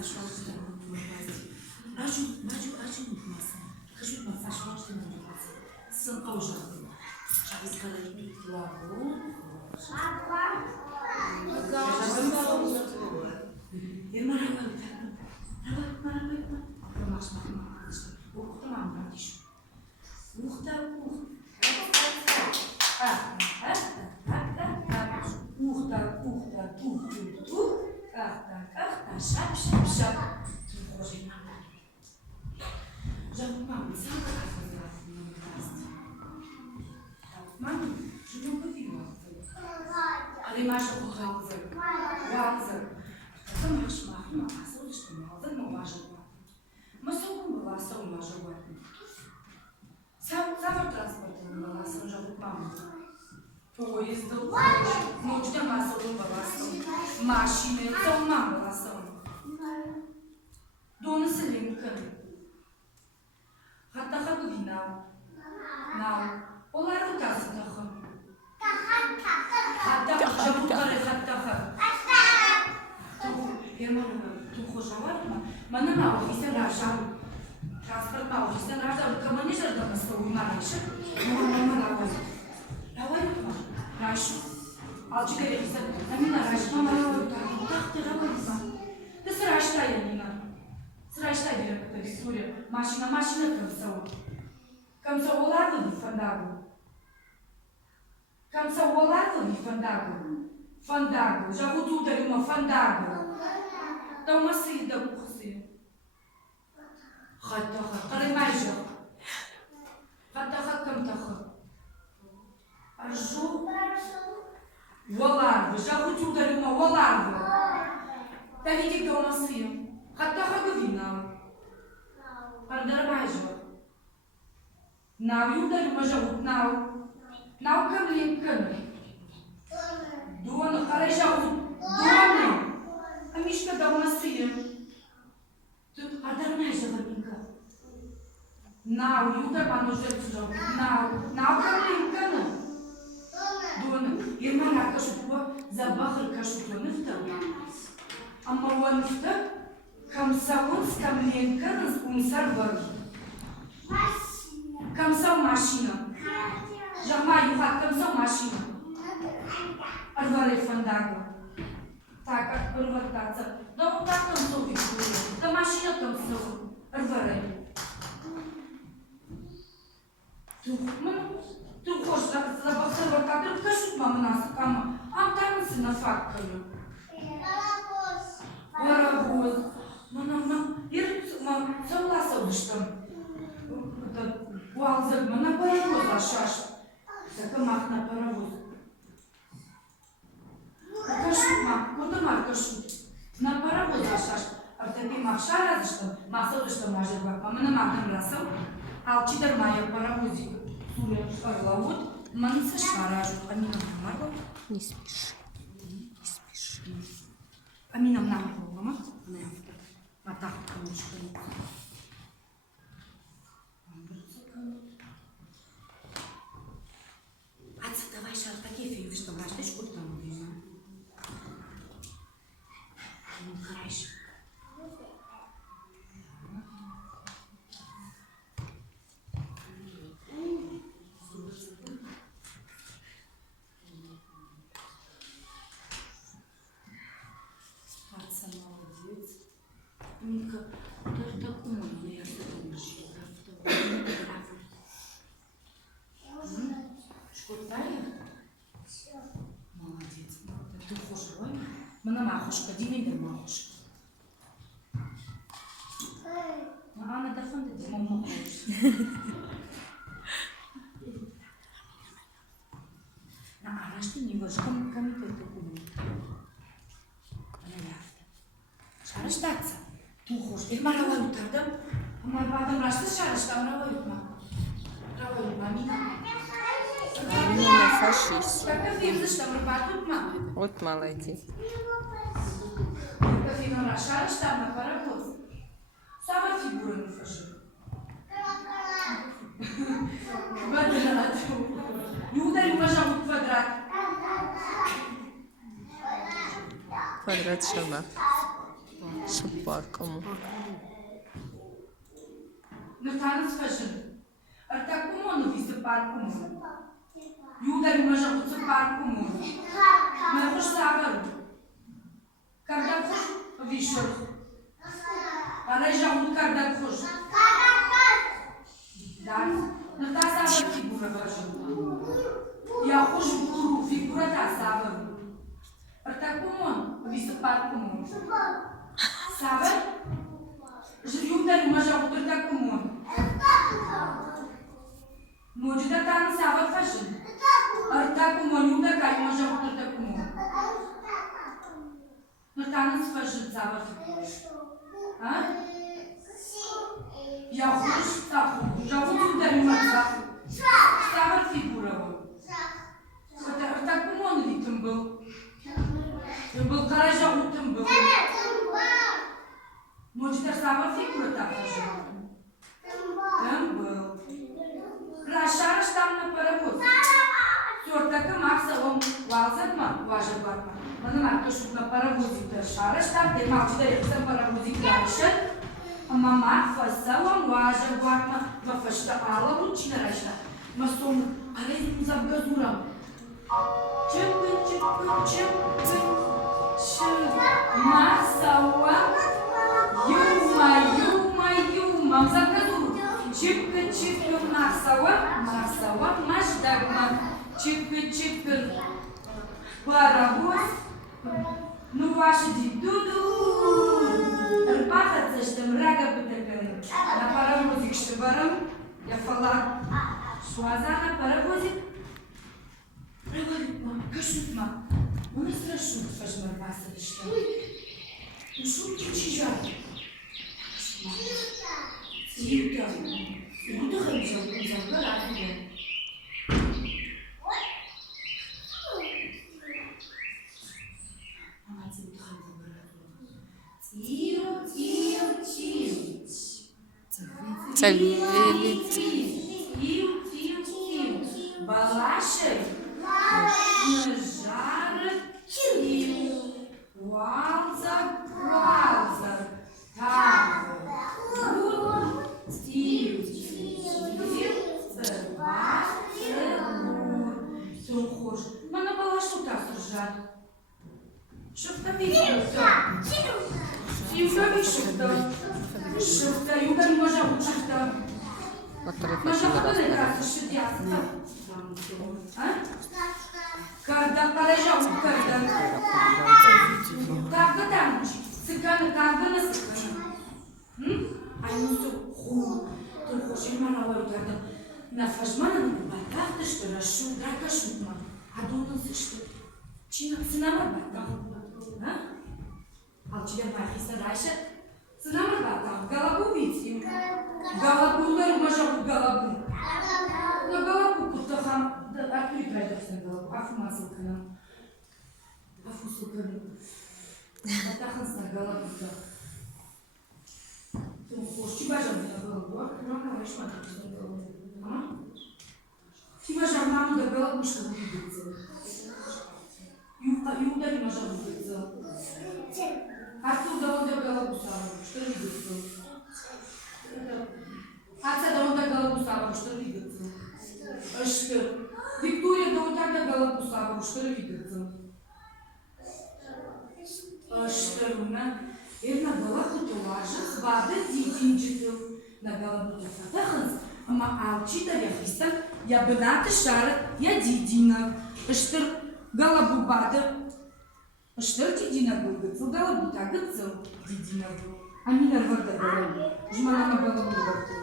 massage de ajude uma massage de são ao jardim. Já disse que ela é muito logo. Mami, je n'en peux plus. Allez, marche au Razer. Então, marcha, marcha, não vais agora. Mas só uma relação não vais agora. Sabe o transporte de uma relação já do pão? Pois, não tinha mais só uma relação. Máquina, só uma relação. Dona Selenca. Rata Rabuvinal. Não. Olá, não está se tarra. Rata, já vou para rata. Tu rožava, mana mau visi ražau. Transport mau visi ražau, kama nežardama savo įmarašą. Mama lavai. Lavai, rašu. Alčika visi, namina rašu, mama lavai, tahti lavai. Da srašta je nina. Srašta je ta istorija. Mašina kam sa olado di fandago. Fandago, já vou tudo ali uma fandago. Dá uma saída por você. Rata, قري معجة. Rata, كم تخ. أرجو. والله، já vou tudo ali uma والله. Daí que dá uma saída. Rata, كبينا. Andar معجة. Não, eu dei uma já vou não caminho. Dona, cara já Dona. A Mishka dá uma saia. Tu a dar mais a brinca. Não, eu dar para nós já. Não caminho. Dona, irmã na cachorra, zabarra cachorra nefta. Amma o nefta, kam saúns caminho server. Kam sa máquina. Jamais eu faço kam sa máquina. Arvare fandago. Tak, arvatața. Dar o dată îmi s-o victorie. Că mașină că-mi s-o arvare. Tu hoși la băsărvătate, că și mă mânasă cam. Am tare să ne fac că eu. Paraboz. Iar să-mi lasă uștăm. Boalză, na paraboz așa. Să că mah na paraboz. Куда маркашу? На паровоз ашаш. Артепи махшара дышты. Махса дышты мажырба. Мамына махтам расыл. Алчидар майя паровозик. Суля шарлавод. Манса шаражу. Амина мамарва. Не спеши. Амина мамарва. Мама. Матах камушка. Аца, давай шар такие фигуры, что врачишь куда-то. Хорошо. Отца молодец. Мика, даже так умно, я думаю, Шкуртая? Молодец. Ты хожой? Мана махушка, дивина махушка. Ana da fã de mamãe. Na araştı niye var? Kami kötü kumi. Ana yaptı. Şarıştatsa. Tu hoş. Mara var utardım. Ama badam raştı şarıştı. Mara var utma. Mara var utma. Амина фашист. Как фильм что мы потупма. Вот молодец. Как фильм шарышта на паровоз. Сама фигура не фашист. Квадрат. Не ударь, пожалуйста, квадрат. Квадрат шаба. Să parcă, mă. Nu ta nu sfârșit. Ar ta cum nu vi se par cum. Iuda mi măja cu se par cum. Mă hoș să avăr. Когда хош вишер. Але жау когда хош. Да. Nu ta să avăr figură văjă. Я хош гуру фигура та să avăr. Ar ta cum vi se par cum. Să avăr? Iuda mi măja cu ta cum. Може да там сава фашин. Арта кумоню да кай може да кумо. Но там не сфашин сава. А? Я хош саху. Жаву да ми саху. Сава фигура. Арта кумон витым был. Был каража утым был. Може да сава фигура та фашин. Там был. Раșară ștam na parăvuz. Sortă că maxă om walzat ma, vaja batma. Mă nu marcă șup na parăvuzic de rașară ștam de maxă de să parăvuzic rașă. Mama făsă om vaja batma, vă făștă ală rucine rașă. Mă som, are nu zabgăzurăm. Ce masă om, iuma, am zabgăzură. Чипка, Марсова, Машдагма, чипка, паровоз, ну ваши дидуду, рпахаться, что мрага бытакан, на паровозик шибарам, я фала, шуаза на паровозик, провалит мам, кашутма, он и страшут, пожмар баса, что, ну шутки чижат, Юта, Юта хотел, разные. Балаши, жар, валза, так. Мене була шута сержат. Шута вішута. Юга вішута. Шута, юга не може учити. Може ходити разу шидяться. Когда порожал, когда. Как там учить? Цыгана, как на цыгана. А ему все ху. Только шимана войдет. На фажмана не бывает, ты что, рашу, драка шутма. А думал, что? Чина цена батам. А у тебя махиса дальше? Цена батам. Голову видим. Голову удару, мажа голову. На голову кутахам. Открой пройдешь на голову. Афу масылкана. Афу сукана. Атаханс на голову. Ты хочешь, чебажам на голову. Рано вышла на голову. Ти мажа маму да голову, что видится. Юда не мажа видится. Оттуда он да голову сам, что видится. Отсюда он да голову сам, что видится. Что? Виктория да он так да голову сам, что видится. Что? Една голову тулажа, свада дитинчител на голову фатаханс. Ama alçı da yapışsan, ya bınatı şarı, ya didina. Iştır galabu badı. Iştır didina bulgıtsıl, galabu tagıtsıl didina bu. Amina varda galabu. Жмалама galabu vardı.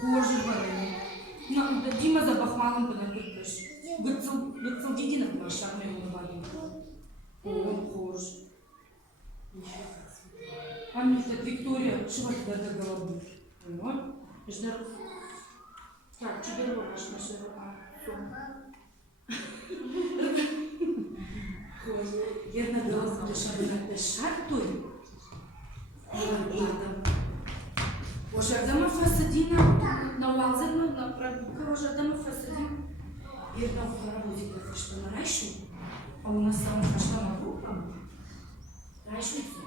Хожи vardı. Дима за бахмалом бына гыттыш. Гыттыл дидина бына шармай улыбали. Он хож. Амина Виктория шварда да галабу. Вот. Ждар. Так, тебе робиш на широка. Jedna голову дешевле шартуй. Уже дама фасадина на валзена на пробука уже дама фасадин. Jedna паровозика фашта на райшу. А у нас там фашта на группа. Райшница.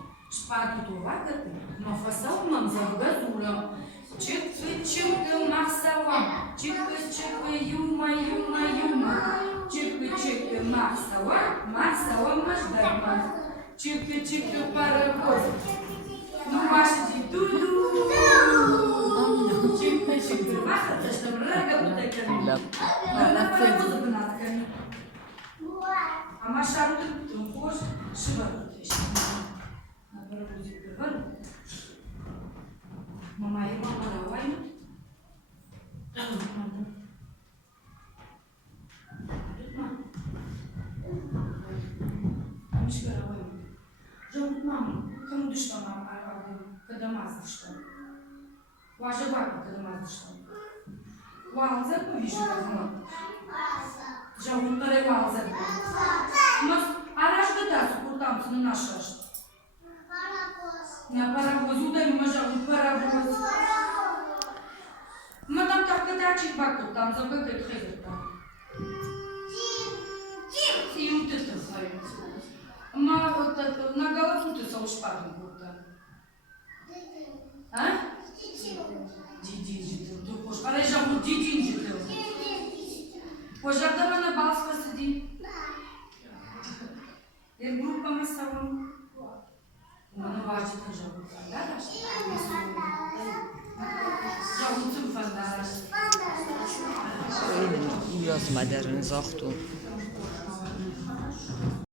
Шпату това като нофасал мам завга дурам. Чиквы махсалам. Чиквы юма. Чиквы махсалам маждарман. Чиквы паровоз. Ну машди ду-ду. Чиквы махаться, что мрага бутаками. Да. На паровоза бнатками. А машам тут хош шиварут еще. На паровозе приварут. Мама и мама давай. Мишка давай. Живут маму. Кому дышла мама? Когда мазать что? Ваша баба когда мазать что? Валза повижу возьму. Живут тарай валза. Араш когда сукуртамцы на наш аж. На паровоз, ударим, пожалуй, паровоз. Мы там так кадачик баку, там забегает хейдер там. И вот это знаю. Мы вот это, на голову ты со шпагом будто. А? Дидинжи ты, ты хош. А режа вот дидинжи ты. Пожалуйста, на балска сиди. И группа мы с тобой. Мана важит живут, да? Живут в фандаш. Yazmaların zaxtu.